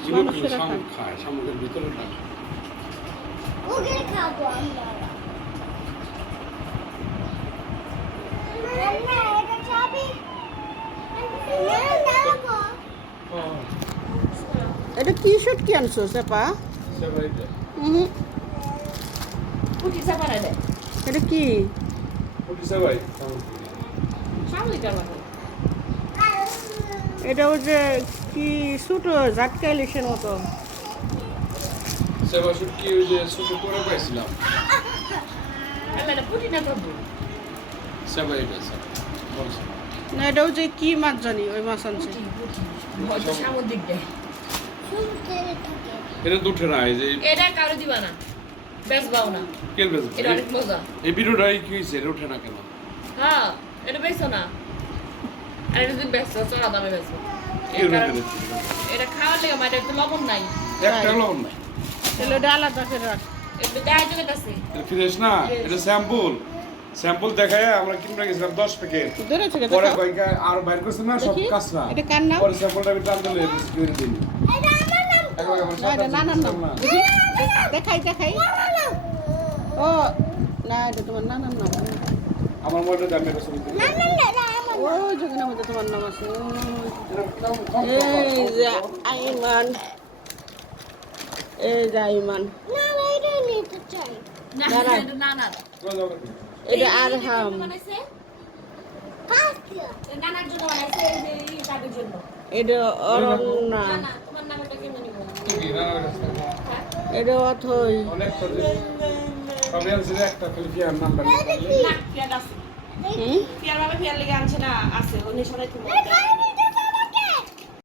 এগুলো মানুষেরা খায়। খায় শামুকের ভিতরে খায় খাব এটা চাবি। না না কি আনছো সেপা? এটা কি? এটা ওই যে কি ছোটো ঝাটকা ইলিশের মতো সেবা শুটকি ওই যে ছোট করে পাইছিলাম। এটা না করব সেবাইটা স্যার বলছি না এটা ওই যে কি মাছ জানি ওই মাছ আনছে। সামুদ্রিক দেয় এটা তো উঠে না এই যে এটা কারও দিবা না। বেচবাও না। কে বেজ এটা অনেক মজা। এই ভিডিওটাই কি হয়েছে এটা উঠে না কেন? হ্যাঁ এটা বেচো না। আর এটা যদি বেচো চড়া দামে ভিতরে এটা খাওয়ার লেগে মানে একটু লবণ নাই একটা লবণ নাই তাহলে এটা আলাদা করে রাখ একটু দেখা জগৎ আছে এটা ফ্রেশ না এটা স্যাম্পল স্যাম্পল দেখায় আমরা কিনতে গেছিলাম দশ প্যাকেট দূরে থেকে পরে দেখো কয়েক আর বাইর করছে না সব দেখি, কাঁচরা এটা কার নাম? পরে স্যাম্পলটা আমি টান দিলে সিকিউরিটি দিন আমার নাম একবার আমার না এটা নানার নাম না দেখি, দেখাই দেখাই ও না এটা তোমার নানার নাম আমার মনে হয় আমি এটা ছবি মধ্যে তোমার নাম আছে? এই যে আইমান। এই যে আইমান। এটা নিতে চাই না এটা না না এটা আরহাম বানাইছে পাস্তা নানার জন্য বানাইছে এই যে এই তাদের জন্য এটা অরণ্যা এটা অথই একটা নাম্বার হুম? পিয়ার বাবা পিয়ার লেগে আনছে না আছে ওনে সবাই